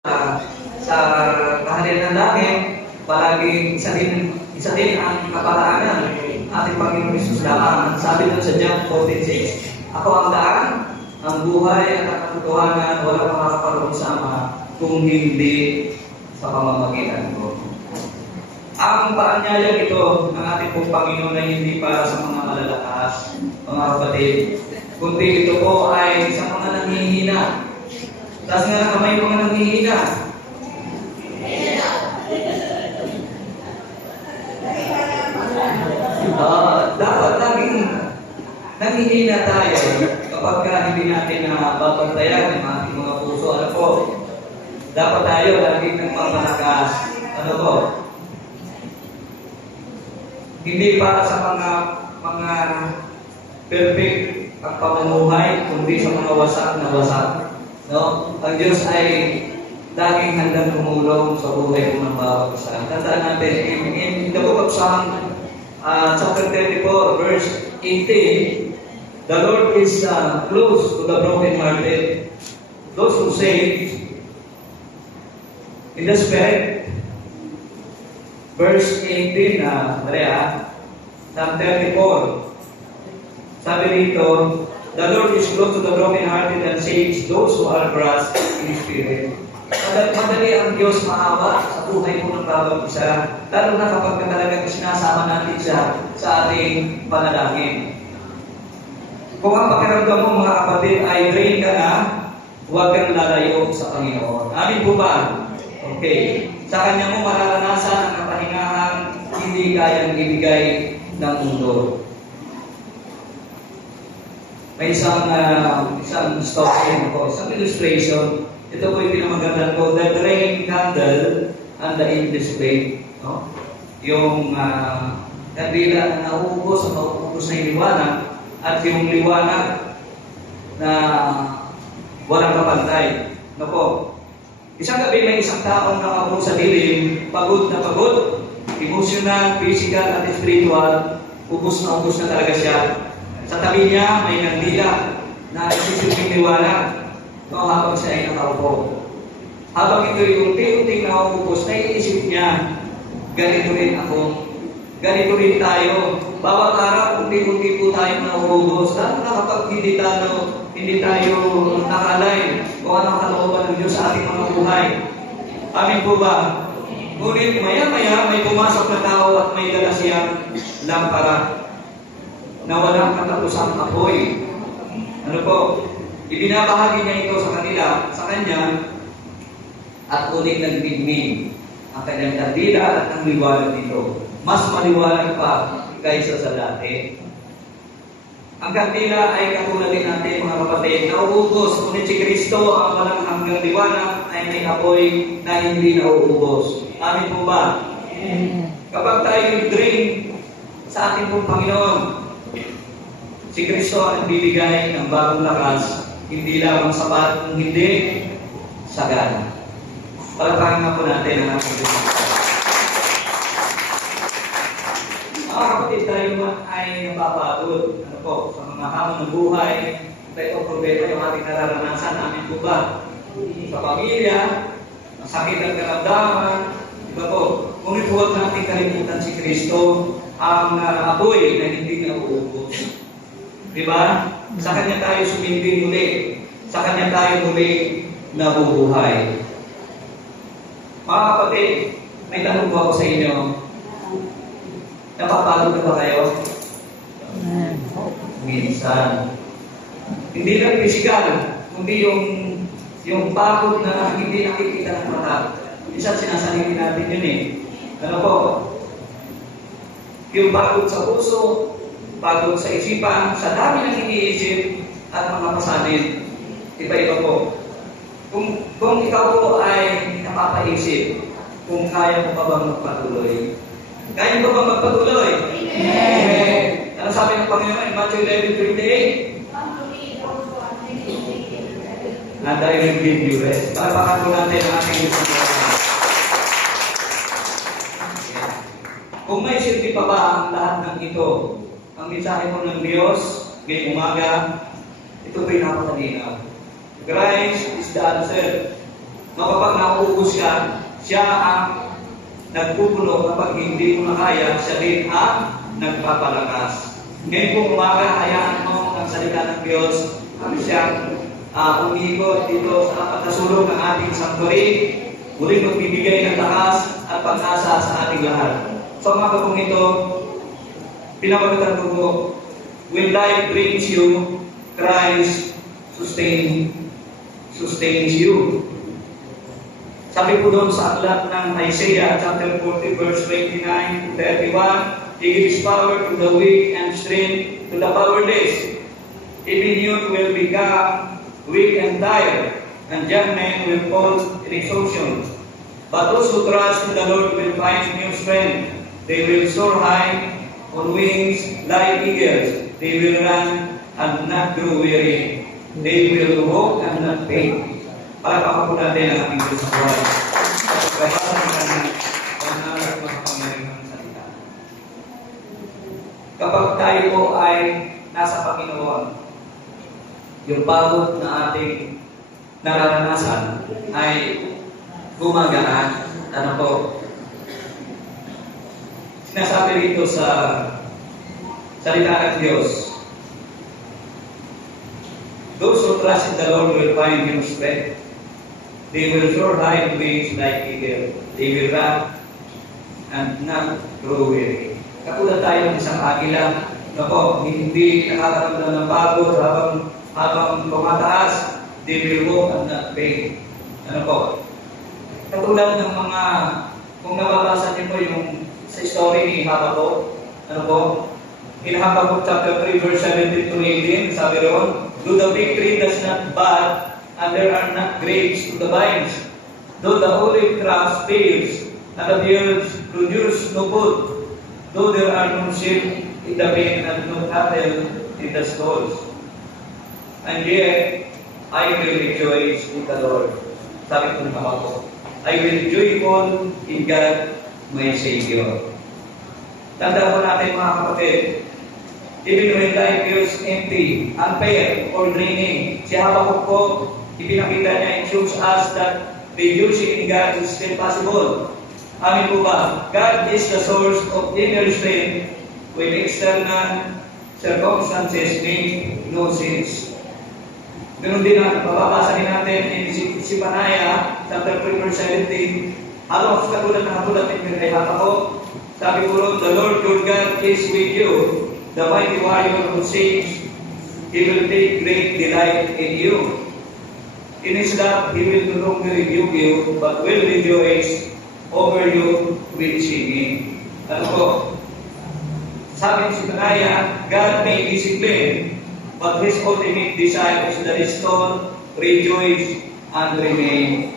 Sa kaharian ng langit, palaging isa din ang kaparaanan ating Panginoon Hesus lamang. Sabi doon sa John 14:6, ako ang daan, ang buhay at ang katotohanan, walang makakaroon sa Ama kung hindi sa pamamagitan ko. Ang paanyaya ito ng ating pong Panginoon ay hindi para sa mga malalakas, mga kapatid, kundi ito po ay sa mga nanghihina. Taas nga na kamay mga nanghihina. Dapat laging nanghihina tayo kapag hindi natin babantayan ang ating mga puso. Ano po? Dapat tayo laging nagmamalakas. Ano po? Hindi para sa mga perfect ang pamumuhay, kundi sa mga wasak na wasak. No? Ang Diyos ay laging handang tumulong sa buhay ng bawat isa. Tandaan natin, in the book of Psalm, chapter 34, verse 18, the Lord is close to the broken-hearted, those who say, in the Spirit. Verse 18, Psalm 34, sabi dito, the Lord is close to the broken-hearted and saves those who are crushed in spirit. Madali ang Diyos maawa sa buhay mo ng bawat isa, lalo na kapag talagang sinasama natin siya sa ating panalangin. Kung ang pakiramdam mo mga kapatid ay drain ka na, huwag kang lalayo sa Panginoon. Amin po ba? Okay. Sa Kanya mo mararanasan ang kapahingahan hindi kayang ibigay ng mundo. May isang story po, isang illustration. Ito po yung pinamagandaan ko, the drain candle and the endless flame. No? Yung kandila na nauubos at nauubos na yung liwanag at yung liwanag na walang kapantay. No po? Isang gabi may isang taong nakapong sa dilim, pagod na pagod, emotional, physical at spiritual, ubos na talaga siya. Sa tabi niya may kandila na isisilbing liwanag. No, habang siya ay nakaupo. Habang ito'y unti-unting nauubos, naiisip niya, ganito rin ako, ganito rin tayo. Bawat araw, unti-unti po tayo nauubos. Lalo na kapag hindi tayo nakalay kung anong kalooban ng Diyos sa ating mga buhay. Amin po ba? Ngunit maya-maya may pumasok na tao at may dala siyang lampara na walang katapusang apoy. Ano po? Ibinabahagi niya ito sa kanya, at ulit nagdigmig ang kanyang kandila at ang liwanag nito. Mas maliwanag pa kaysa sa dati. Ang kandila ay katulad din natin mga kapatid, nauubos. Ngunit si Kristo ang walang hanggang liwanag ay may apoy na hindi nauubos. Amin po ba? Kapag tayo drain sa ating pong Panginoon, si Kristo ang bibigay ng bagong lakas, hindi lamang sapat, kung hindi sagana. Palapangin nga po natin ang ating Diyos. Mga kapatid, tayo man ay napapagod. Ano po, sa mga hamon ng buhay, ito problema yung ating nararanasan namin po ba? Sa pamilya, masakit ang karamdaman, diba po? Ngunit huwag natin kalimutan si Kristo, ang apoy na hindi nauubos. Diba? Sa Kanya tayo suminding muli. Sa Kanya tayo muli nabubuhay. Mga kapatid, may tanong po ako sa inyo. Napapagod na ba kayo? Minsan. Hindi lang physical, kundi yung pagod na hindi nakikita ng mata. Minsan sinasalingin natin yun eh. Ano po? Yung pagod sa puso, pagod sa isipan, sa dami ng iniisip at mga pasanin. Iba-iba po. Kung ikaw po ay napapaisip, kung kaya mo pa bang magpatuloy? Kaya mo ba bang magpatuloy? Amen. Ano sabi ng Panginoon in Matthew 11:28? And I will give you rest. Palpakan po natin ang ating Diyos. Kung may silbi pa ba ang lahat ng ito, ang mensahe po ng Diyos ngayong umaga, ito po'y napakalinaw. Christ is the answer. Kapag nauubos ka, siya ang nagpupuno. Kapag hindi mo na kaya, siya din ang nagpapalakas. Ngayon kung umaga, hayaan mo ang salita ng Diyos, ang siyang umikot dito sa pagkasulong ng ating sanctuary, muling magbibigay ng lakas at pag-asa sa ating lahat. So mga kapong ito, pinapagatan ko po, when life brings you, Christ sustains you. Sabi po doon sa aklat ng Isaiah chapter 40 verse 29 to 31, He gives power to the weak and strength to the powerless. Even youth will become weak and tired, and young men will fall in exhaustion. But those who trust in the Lord will find new strength. They will soar high on wings like eagles. They will run and not grow weary. They will walk and not faint. Palakpakan po natin ang ating Diyos sa buhay. Pagkabasa ng kanyang banal at makapangyarihang salita. Kapag tayo po ay nasa Panginoon, yung pagod na ating nararanasan ay gumagaan. Ano po? Sinasabi rito sa salita ng Diyos, those who trust in the Lord will find new strength. They will soar high in wings like eagle. They will run and not grow weary. Katulad tayo ng isang agila na po, hindi nakakaramdam ng pagod habang tumataas. They will walk and not faint. Ano po? Katulad ng mga, kung nababasa niyo po yung sa story ni Habakkuk, ano po? In Habakkuk chapter 3 verse 17 to 18, sabi roon, though the fig tree does not bud, and there are not grapes to the vines, though the olive crops fails, and the fields produce no food, though there are no sheep in the pen and no cattle in the stalls, and yet I will rejoice in the Lord. Sabi ko ng Habakkuk, I will joyful in God, my Savior. Tandaan po natin mga kapatid, even when life feels empty, unfair, or draining, si Habakkuk po, ipinakita niya, it shows us that rejoicing in God is still possible. Amin po ba? God is the source of inner strength when external circumstances make no sense. Ganun din ang mababasa din natin in Zephaniah chapter 3 verse 17, halos katulad ng hatulad ng kay Habakkuk, sabi po ron, the Lord your God is with you, the mighty warrior who saves, He will take great delight in you. In His love, He will no longer rebuke you, but will rejoice over you with singing. Ano po? Sabi ni Zephaniah, God may discipline, but His ultimate desire is to restore, rejoice, and remain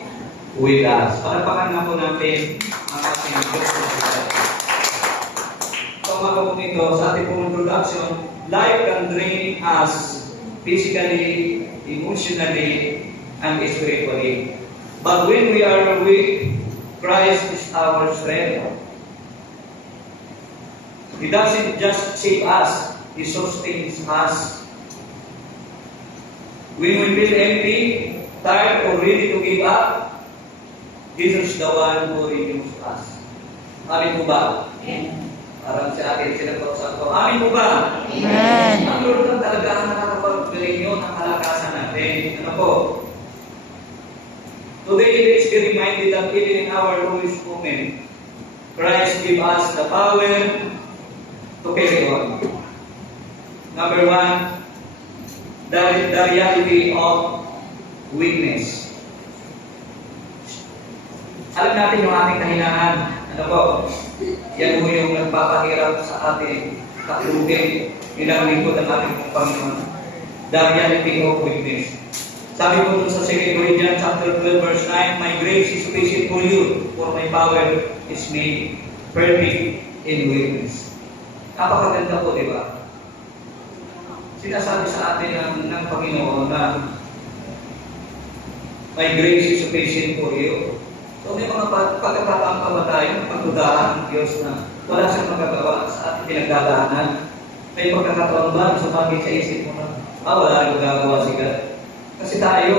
with us. Palapakan na po natin ang ating Diyos. So mga po nito, sa ating pong introduction, life can drain us physically, emotionally, and spiritually. But when we are weak, Christ is our strength. He doesn't just save us, He sustains us. When we feel empty, tired, or ready to give up, Jesus is the one who renews us. Amin po ba? Amen. Parang si atin sinagot ko. Amin po ba? Amen. Ang Lord lang talaga ang nakakapag-galing yun ang kalakasan natin. Ano po? Today, let's be reminded that even in our lowest moment, Christ gave us the power to carry on. Number one, the reality of weakness. Alam natin yung ating kahinaan. Ano po? Yan po yung nagpapahirap sa ating kaklugin. Ilang lingkod ang ating Panginoon. The reality of weakness. Sabi po dun sa 2 Corinthians chapter 12 verse 9, my grace is sufficient for you, for my power is made perfect in weakness. Napakaganda po, di ba? Sinasabi sa atin ng Panginoon na my grace is sufficient for you. So may mga pagkakataon pa ba tayo ng pagdudahan ng Diyos na wala siyang magagawa sa ating pinagdadaanan? May pagkakataon ba sa bagay sa isip mo na, wala rin magagawa si God? Kasi tayo,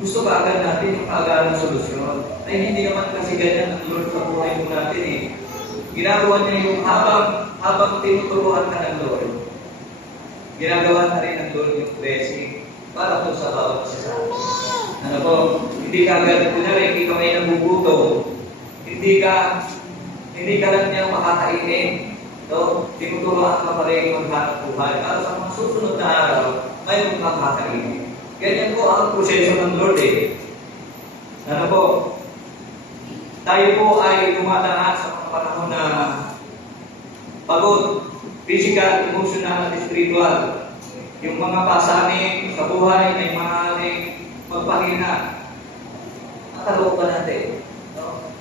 Gusto ka agad natin yung kaagalang solusyon. Ay hindi naman kasi ganyan ang Lord sa buhay mo natin eh. Ginagawa niya yung habang tinuturuan ka ng Lord, ginagawa na rin ng Lord yung blessing para po sa bawat isa. Ano po, hindi ka agad, kunyari, hindi ka may nagugutom, hindi ka lang niya makakainin. So, tinuturuan ka pa rin yung hanap buhay. Para sa mga susunod na araw, mayroon kang makakainin. Ganyan po ang proseso ng Lord eh. Ano po, tayo po ay dumadaan sa mga panahon na pagod, physical, emotional, at spiritual. Yung mga pasanin sa buhay ay maaaring magpahina. Nakaloob ba natin? No?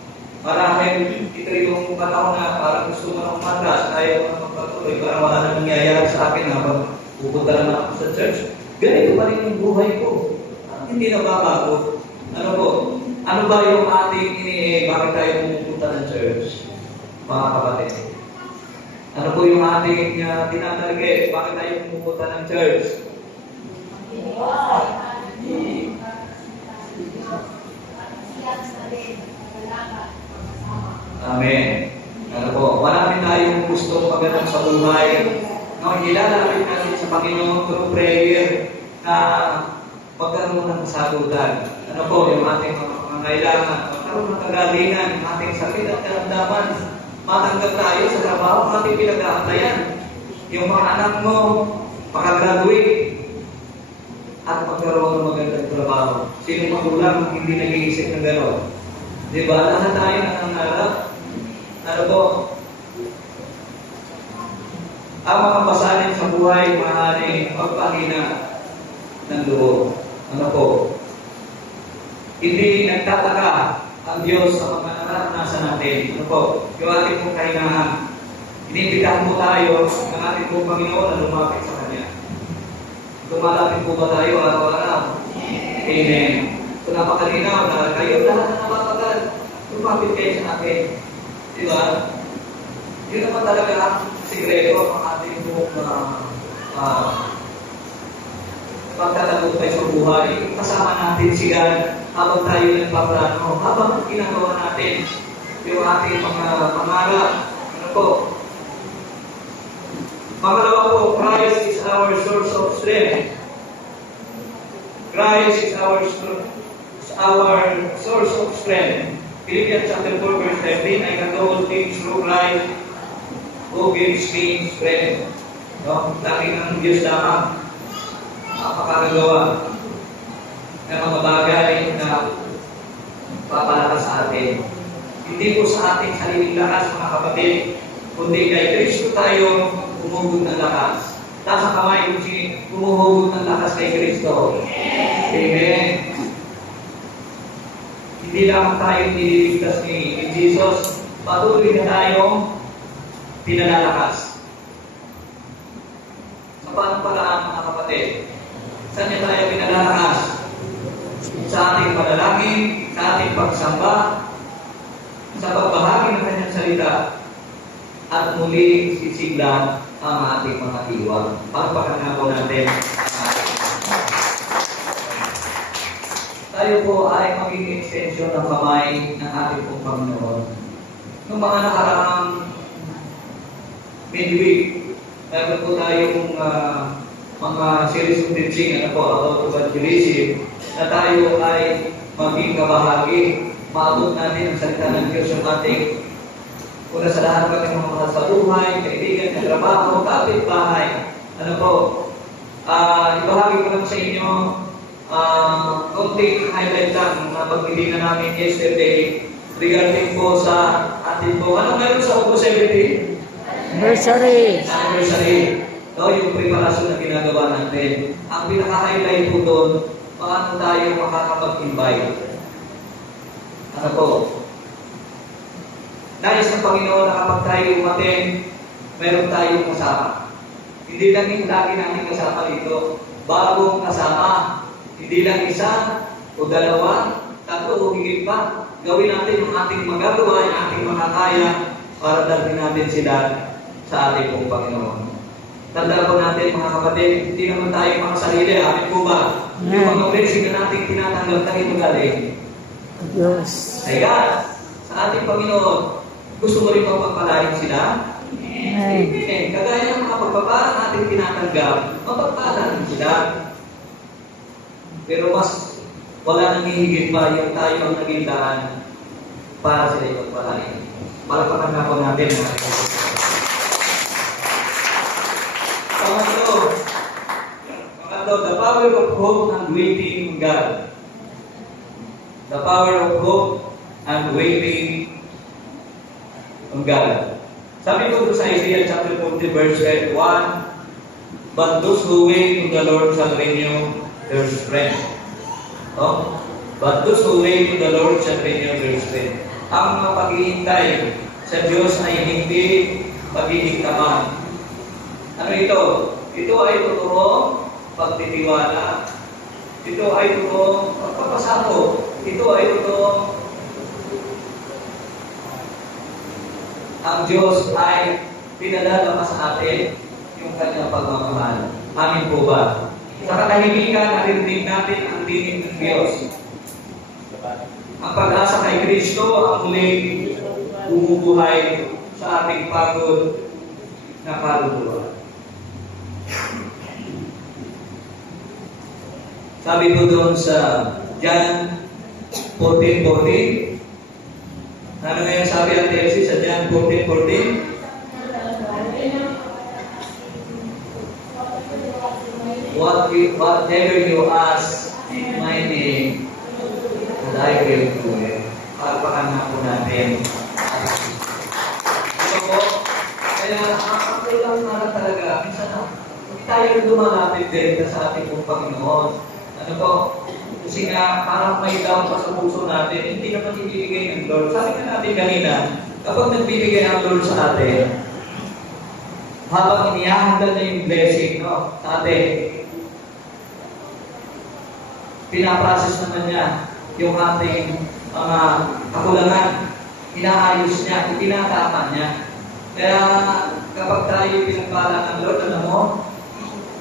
Marahil ito yung panahon na parang gusto mo na umatras, ayaw mo na magpatuloy, parang wala na nangyayari sa akin habang pupunta lang ako sa church. Ganito pa rin yung buhay ko. Hindi na babago. Ano po? Ano ba yung ating bakit tayo pumupunta ng church? Mga kapatid. Ano po yung ating tinatarget? Bakit tayo pumupunta ng church? Amen. Ano po? Marami tayong gusto maganap sa buhay. No, ilalapit natin sa Panginoon through prayer na magkaroon ng kasagutan. Ano po, yung ating mga kailangan, magkaroon ng kagalingan, yung ating sakit at karamdaman, matanggap tayo sa trabaho, ating pinag-aantayan. Yung mga anak mo, makagraduate, at magkaroon ng magandang trabaho. Sino magulang ang hindi nag-iisip ng gano'n? Di ba? Lahat tayo nangangarap. Ano po? Ang mga pasanin sa buhay, maaaring magpahina ng loob. Ano po? Hindi nagtataka ang Diyos sa mga naranasan natin. Ano po? Yung ating pong kahingahan. Inibitahan po tayo ng ating pong Panginoon na lumapit sa Kanya. Lumalapit po ba tayo araw-araw? Amen. So napakalinaw na kayo lahat na napapagal. Lumapit kayo sa akin. Diba? Yun naman talaga ang sikreto ang ating buong pagtatagumpay sa buhay. Kasama natin sila habang tayo nagpaplano, habang ginagawa natin yung ating mga pangarap. Ano po? Pangalawa po, Christ is our source of strength. Christ is our source of strength. Philippians chapter 4 verse 13, I can do all things through Christ who gives me strength. No? Lagi ng Diyos lamang makakagawa ng mga bagay na papalakas sa atin. Hindi po sa ating sariling lakas, mga kapatid, kundi kay Kristo tayo humuhugot ng lakas. Nasa kamay ko humuhugot ng lakas kay Kristo. Amen. Hindi lang tayo nililigtas ni Jesus, patuloy na tayong pinalalakas. Sa paano paraan, mga kapatid? Saan niya tayo pinalalakas? Sa ating panalangin, sa ating pagsamba, sa pagbahagi ng kanyang salita, at muli sisigla ang ating mga iwan. Pagpakan nga po natin. Tayo po ay magiging extension ng kamay ng ating pong Panginoon. Noong mga nakaraang midweek, meron po tayong mga series of teaching about evangelism na tayo ay maging kabahagi. Maabot natin ang salita ng Diyos yung ating una sa lahat ng ating mga mahal sa buhay, kaibigan, katrabaho, kapitbahay. Ano po? Ibahagi ko lang sa inyo konting highlight lang na pagpili na namin yesterday regarding po sa ating po. Ano meron sa August 17? Anniversary. Anniversary. No, yung preparasyon na ginagawa natin. Ang pinaka-highlight po doon, paano tayo makakapag-invite. Ano po? Nais ng Panginoon na kapag tayo umaten, meron tayong kasama. Hindi lang yung lagi natin kasama dito. Bagong kasama. Hindi lang isa o dalawa, tatlo o higit pa. Gawin natin yung ating magagawa, yung ating makakaya para dalhin natin sila sa ating pong Panginoon. Tanda po natin mga kapatid, hindi naman tayo mga sarili, amin po ba? Yung mga blessing na natin tinatanggap na ito galing. Diyos. Kaya, sa ating Panginoon, gusto mo rin bang pagpalain sila? Amen. Amen. Kagaya ng mga pagpapala natin tinatanggap, mapagpalain sila. Pero mas wala nang hihigit pa yung tayo ang naging daan para sila ipagpalain. Palakpakan na po natin. Pangatlo, the power of hope and waiting on God. The power of hope and waiting on God. Sabi po sa Isaiah chapter 40 verse 1, but those who wait on the Lord shall renew their strength. Oh? But those who wait on the Lord shall renew their strength. Ang mga paghihintay sa Diyos ay hindi paghihingkaman. Ano ito? Ito ay totoong pagtitiwala. Ito ay totoong pagpapasako. Ito ay totoong ang Diyos ay pinadala sa atin yung kanyang pagmamahal. Amin po ba? Sa katahimikan, narinig natin ang tinig ng Diyos. Ang pag-asa kay Kristo ang muling bumubuhay sa ating pagod na kaluluwa. Sabi po doon sa John 14:14, ano nga yung sabi ang TLC sa John 14:14? Whatever you ask in my name, and I will do it. Pagpakan na po natin. Ito po, kaya ako lang na talaga, minsan hindi tayo lumalapit din sa ating pong Panginoon. Ano po? Kasi nga, parang may down pa sa puso natin, hindi naman ibibigay ng Lord. Sabi nga natin kanina, kapag nagbibigay ang Lord sa atin, habang inihahandal na yung blessing sa atin, pinaprocess naman niya yung ating mga kakulangan. Inaayos niya, itinatama niya. Kaya kapag tayo pinagpala ng Lord, alam mo,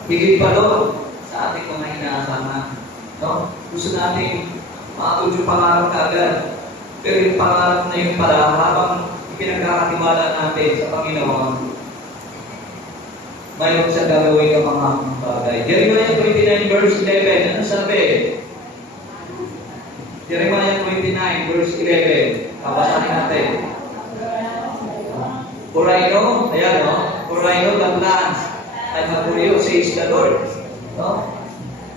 higit pa doon sa ating mga inaasahan. No? Gusto natin maabot yung pangarap kaagad. Pero yung pangarap na yun pala, habang pinagkakatiwala natin sa Panginoon, mayroon siya gagawin ng mga bagay. Jeremiah 29 verse 11, ano sabi? Jeremiah 29 verse 11, kabasahin natin. For I know, ayan for I know the plans I have for you, says the Lord. No?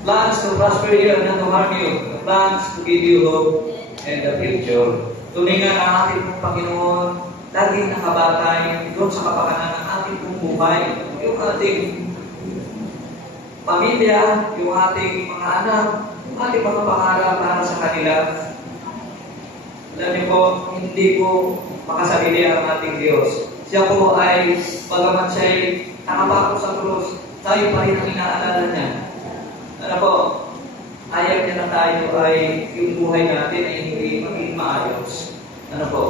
Plans to prosper you and not to harm you. Plans to give you hope and the future. Tuningan ang ating Panginoon, laging nakabatay doon sa kapakanan ng ating buhay. Yung ating pamilya, yung ating mga anak, yung ating mga pangarap para sa kanila. Alam niyo po, hindi po makasarili ang ating Diyos. Siya po ay, bagamat siya ay nakapako sa krus, tayo pa rin ang inaalala niya. Ano po, ayaw niya na tayo ay yung buhay natin ay hindi maging maayos. Ano po?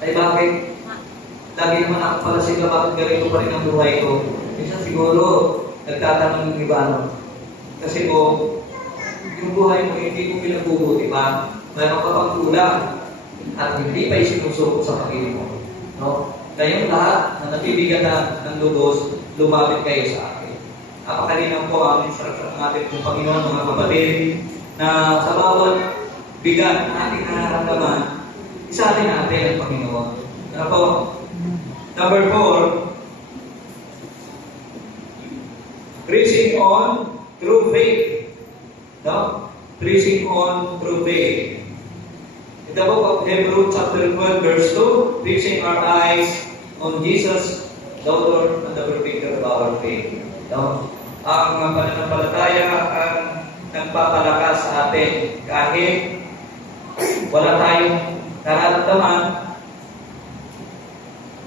Ay bakit? Lagi naman ako pala sila, bakit ganito pa rin ang buhay ko? Minsan siguro, nagtatanong yung iba, no? Kasi po, yung buhay mo, hindi mo pinabubuti pa. Mayroon ka pang kulang at hindi pa isinusuko sa Panginoon. No? Kayong lahat na nabibigyan ng lubos, lumapit kayo sa akin. Napakalinang po ang instruction ng ating Panginoon, mga kapatid, na sa bawat bigat na ating nararamdaman, isatin natin ang Panginoon. Ano po? Number 4, pressing on through faith. No? Pressing on through faith. In the book of Hebrews chapter 12 verse 2, fixing our eyes on Jesus, the author and the perfecter of our faith. No? Ang pananampalataya ang nagpapalakas sa atin kahit wala tayong nararamdaman.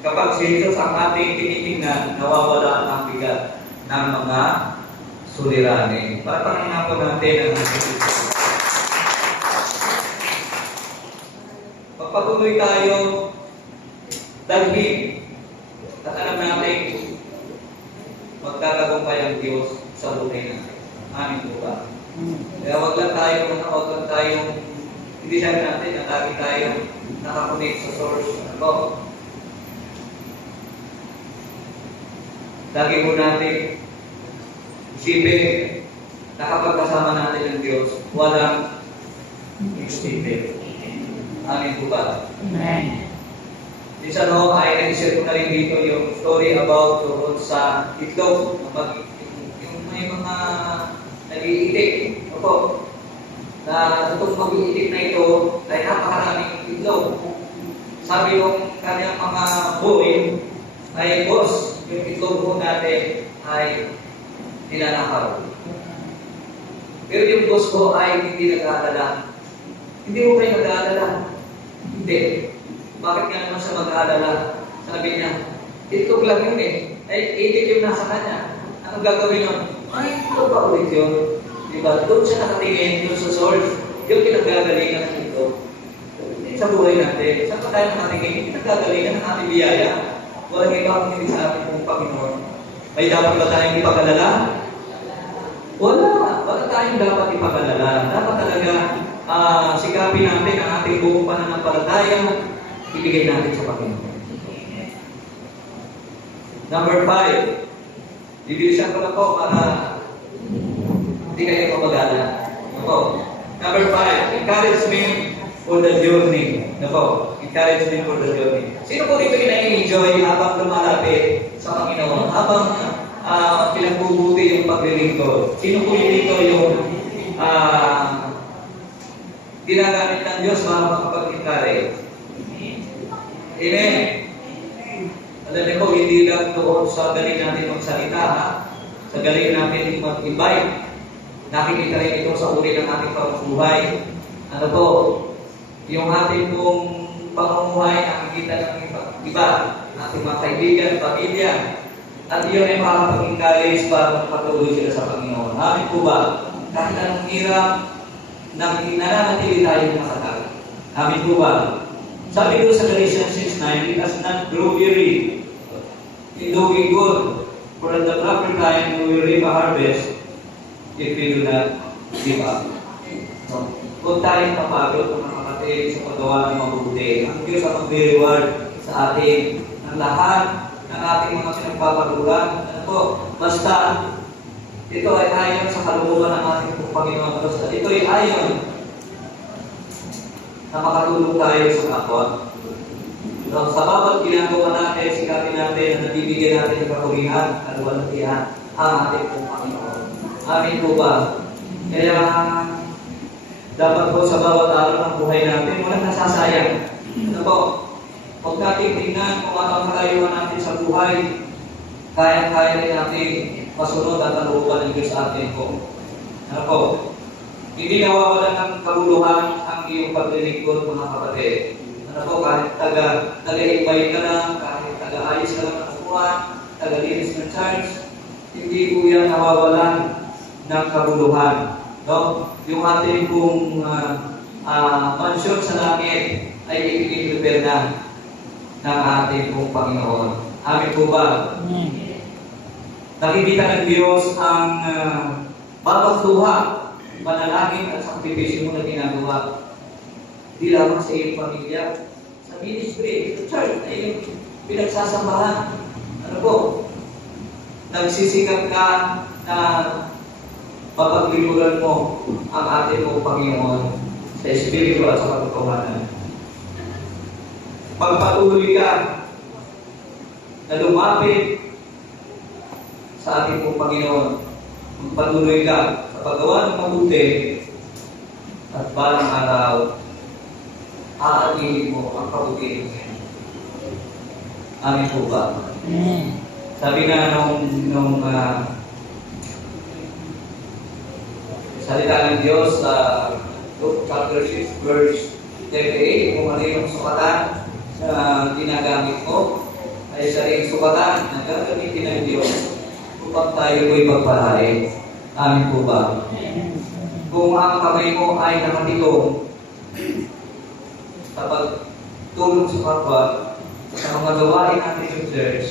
Kapag si Jesus ang ating tinitingnan, nawawala ang bigat ng mga suliranin. Patangin po natin ang ating pagpatuloy tayo, dalhin. At alam natin, magtatagumpay ang Diyos sa buhay natin. Amin po ba? Kaya wag lang tayong, hindi sabi natin na lagi tayong nakakonect sa source. Ano? Lagi po natin isipin na kapag kasama natin ang Diyos, walang extinct. Amin po ba? Amen. Minsan ho, ay nag-share ko na rin dito yung story about doon sa itlog. Yung may mga nag-iitik. Opo. Na itong mag-iitik na ito ay napakaraming itlog. Sabi yung kanyang mga boy ay, boss, yung itlog po natin ay ninanakaw. Pero yung boss ko ay hindi nag-aalala. Hindi mo kayo nag-aalala? Hindi. Bakit nga naman siya mag-aalala? Sabi niya, itlog lang yun eh. Ay, itik yung nasa kanya. Anong gagawin nun? Ay, ito pa ulit yun. Diba? Doon siya nakatingin, doon sa source. Yung pinagagalingan ng itlog. Sa buhay natin. Saan pa tayo nakatingin? Yung pinagagalingan ng ating biyaya. Walang iba ang hindi sa ating pong Panginoon. May dapat ba tayong ipag-alala? Wala. Wala tayong dapat ipag-alala. Dapat talaga sikapin natin ang ating buong pananampalataya, ibigay natin sa Panginoon. Number 5. Bibilisan ko na po para hindi kayo mapag-alala. Number 5. Encouragement for the journey. Encouragement for the journey. Sino po dito ina-enjoy habang lumalapit sa Panginoon? Habang pinagbubuti yung paglilingkod? Sino po dito yung ginagamit ng Diyos para makapag-encourage? Amen. Alam niyo po, hindi lang doon sa galing natin magsalita, ha? Sa galing natin mag-invite. Nakikita rin ito sa uri ng ating pamumuhay. Ano po? Yung ating pong pamumuhay, nakikita ng iba, ating mga kaibigan, pamilya. At yun ay makakapag-encourage para magpatuloy sila sa Panginoon. Amin po ba? Kahit anong hirap, nananatili tayo nakatag. Amin po ba? Sabi ko sa Galatians 6:9, "Let us not grow weary in doing good, for at the proper time we will reap a harvest if we do not give up." So, huwag tayong mapagod mga kapatid sa paggawa ng mabuti. Ang Diyos ang mag-reward sa atin ng lahat ng ating mga pinagpapagulan. Ano po? Basta ito ay ayon sa kalooban ng ating Panginoon. Basta ito ay ayon na makatulong tayo sa kapwa. So, sa bawat ginagawa natin, sikapin natin na nabibigyan natin ng kapurihan at kaluwalhatian ang ating Panginoon. Amin po ba? Kaya dapat po sa bawat araw ng buhay natin, walang nasasayang. Ano po? Huwag natin tingnan kung ano ang kalayuan natin sa buhay. Kaya-kaya rin natin masunod at nalupan ng Diyos sa atin po. Ano po? Hindi nawawalan ng kabuluhan ang iyong paglilingkod, mga kapatid. Ano po? Kahit taga-invite ka lang, kahit taga-ayos ka lang ng upuan, taga-linis ng church, hindi po yan nawawalan ng kabuluhan. No? Yung ating pong mansyon sa langit ay i-prepare na ng ating pong Panginoon. Amin po ba? Nakikita ng Diyos ang bawat luha, manalangin at sakripisyo mo na ginagawa. Di lamang sa iyong pamilya, sa ministry, sa church, na iyong pinagsasambahan. Ano po? Nagsisikap ka na mapaglingkuran mo ang ating pong Panginoon sa Espiritu at sa katotohanan. Magpatuloy ka na lumapit sa ating pong Panginoon. Magpatuloy ka sa paggawa ng mabuti at balang araw, aanihin mo ang kabutihan niya. Amin po ba? Sabi na nung salita ng Diyos sa Luke chapter 6 verse 38, kung ano yung sukatan na ginagamit mo ay sariling sukatan na gagamitin ng Diyos upang tayo ko'y pagpalain. Amin po ba? Kung ang kamay mo ay nakatilong sa pagtulong sa kapwa sa mga gawain natin sa church,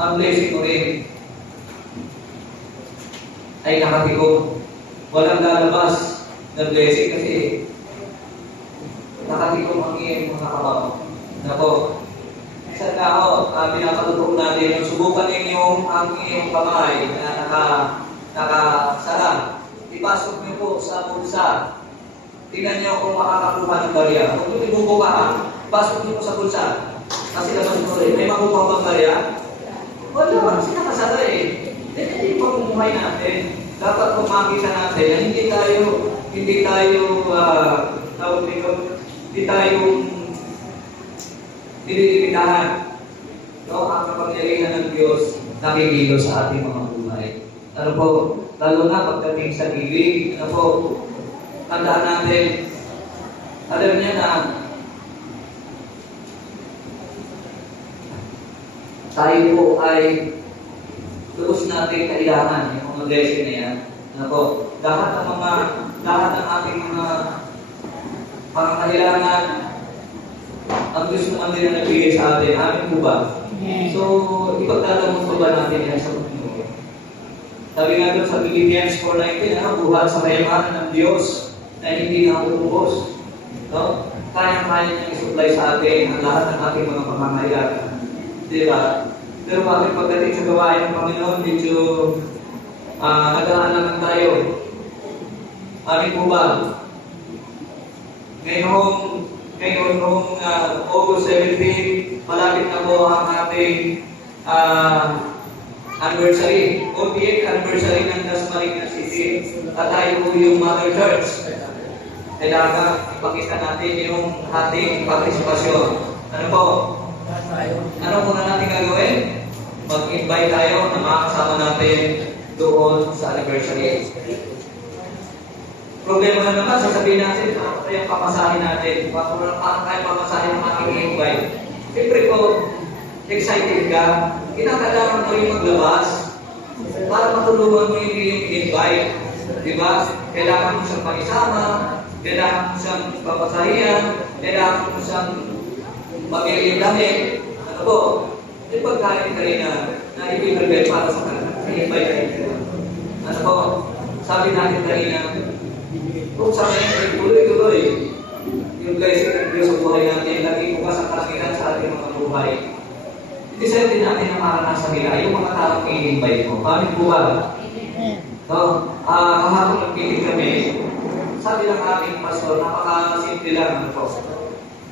ang blessing mo rin ay nakatikom. Walang lalabas na blessing kasi nakatikom ang iyong mga kabaw. Nako, isang tao, pinapatutunan natin, yung subukan ninyong ang iyong kamay na nakasara. Ipasok niyo po sa bulsa. Tingnan niyo kung makakakuha ng barya. Kung ito ibubukaan, pasok niyo po sa bulsa. Kasi naman ito rin, may makukuha bang barya? Wala, kasi nakasara eh. Hindi pa pumuhay natin. Dapat kung makita natin na hindi tayo nililimitahan. No? Ang kapangyarihan ng Diyos nakikilos sa ating mga buhay. Ano po, lalo na pagdating sa gilig, ano po, tandaan natin, alam niya na tayo po ay lubos natin kailangan yung mga blessing na yan. Ano po, lahat ng ating mga pangangailangan, ang Diyos naman din ang nagbigay sa atin. Amin po ba? So, ipagtatanong po ba natin yan sa Panginoon? Sabi nga doon sa Philippians 4:19, buhat sa kayamanan ng Diyos na hindi na uubos. No? Kaya-kaya niyang isupply sa atin ang lahat ng ating mga pangangailangan. Diba? Pero bakit pagdating sa gawain ng Panginoon, medyo nag-aalaman tayo? Amin po ba? Ngayon noong August 17, malapit na po ang ating anniversary, 48th anniversary ng Dasmariñas City. At tayo po yung Mother Church. Kailangan ipakita natin yung ating partisipasyon. Ano po? Ano muna natin gagawin? Mag-invite tayo na makakasama natin doon sa anniversary. Problema na naman, sasabihin natin, ano kaya pamasahin natin? Paano tayo pamasahin ng ating invite? Siyempre po, excited ka, kinakailangan mo yung maglabas para matulungan mo yung invite. Diba? Kailangan mo siyang pakisama, kailangan mo siyang papasahiyan, kailangan mo siyang mag-iing damit. Ano po? Yung pagkain ka rin na i-prepare para sa invite. Ano po? Sabi natin kanina, kung sa akin ay tuloy-tuloy yung blessing ng Diyos sa buhay natin, lagi bukas ang kalangitan sa ating mga buhay. Hindi sa'yo din natin na maranasan nila yung mga taong i-invite mo. Paano po ba? So, kahapon nagpiling kami, sabi ng ating pastor, napaka-simple lang. Ano po?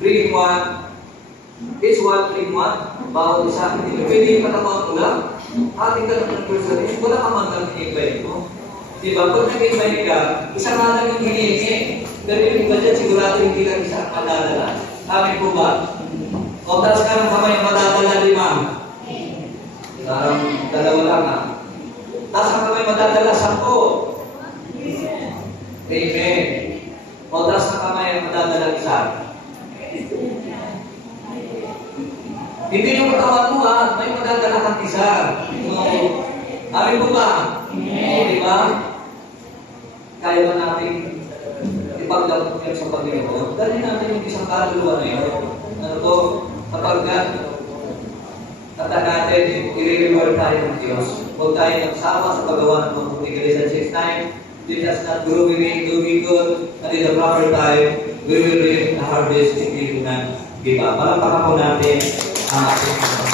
3 in 1, each one 3 in 1, bawat isa. Hindi pwede yung katamang mo lang. Ating ka ng person, wala ka man lang i-invite mo. Diba? Pag nag-invite ka, isa nga lang yung hinihingi. Pero yung iba dyan, sigurado hindi lang isa ang madadala. Amin po ba? O taas ka ng kamay madadala 5. Parang 2 lang taas ang kamay madadala 10. Amen. O taas ng kamay madadala 1. Hindi yung katawan mo may madadala kang isa. Amin po ba? Diba? Kaya ba natin ipagdamot yan sa Panginoon? Dali natin yung isang kaluluwa na yun. Ano po? Kapag tata natin, i-reward tayo ng Diyos. Huwag tayo nagsawa sa paggawa ng mabuting Galatians 6:9. Let us not grow weary in doing good, and in the proper time, we will reap the harvest if we do not give up. Palakpakan po natin ang ating Panginoon.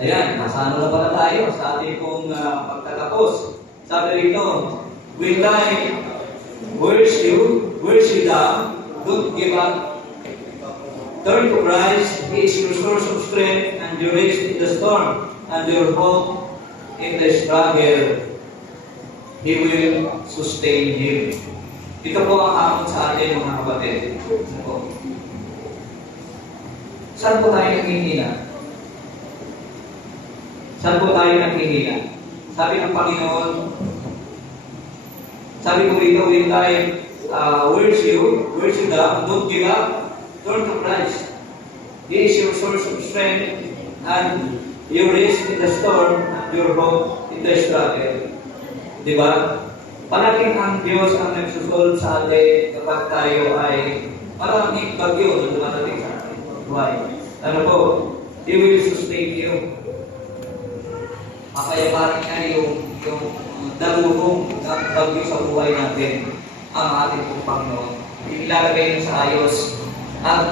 Ayan, nasa ano na pala tayo sa ating pong pagtatapos. Sabi rito, when life wears you down, don't give up. Turn to Christ, He is your source of strength and your rest in the storm and your hope in the struggle. He will sustain you. Ito po ang hamon sa atin mga kapatid. Saan po tayo naghihina? Saan po tayo naghihina? Sabi ng Panginoon, sabi ko rito, when life wears you down, don't give up, turn to Christ. He is your source of strength and your rest in the storm and your hope in the struggle. Diba? Palaging ang Diyos ang nagsusolve sa atin kapag tayo ay maraming bagyo na dumarating sa ating buhay. Ano po? He will sustain you. Makayaparin niya yung dalurong ng bagyo sa buhay natin, ang ating pong Panginoon. Ilalagay niyo sa ayos at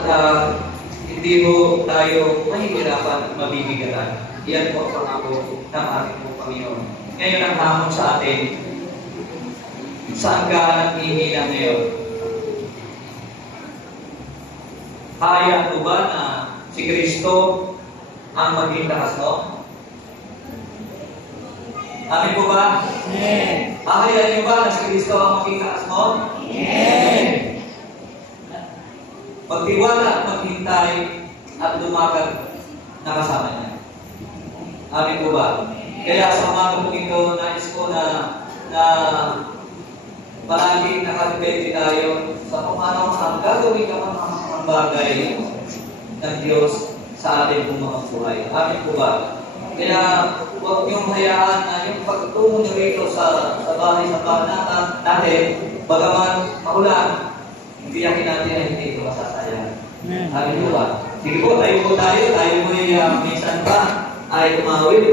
hindi mo tayo mahihirapan at mabibigatan. Iyan po ang pangako ng ating pong Panginoon. Ngayon ang hamon sa atin, saan ka nanghihina ngayon? Kaya mo ba na si Kristo ang maging lakas mo? Amin po ba? Amen. Kaya niyo ba na si Kristo ang maging lakas mo? Amen. Magtiwala at maghintay at lumakad na kasama niya. Amin po ba? Kaya sa umaga po ito, nais ko na palagi nakadepende tayo sa kung ano ang gagawin ka mga bagay ng Diyos sa ating pong mga buhay. Amin po ba? Kaya huwag niyong hayaan na yung pagtungo niyo rito sa bahay sa panatan natin, bagaman maulan, hindi yakin natin na hindi ito masasayang. Amin po ba? Sige po, tayo po tayo. Tayo po minsan pa ay tumawid.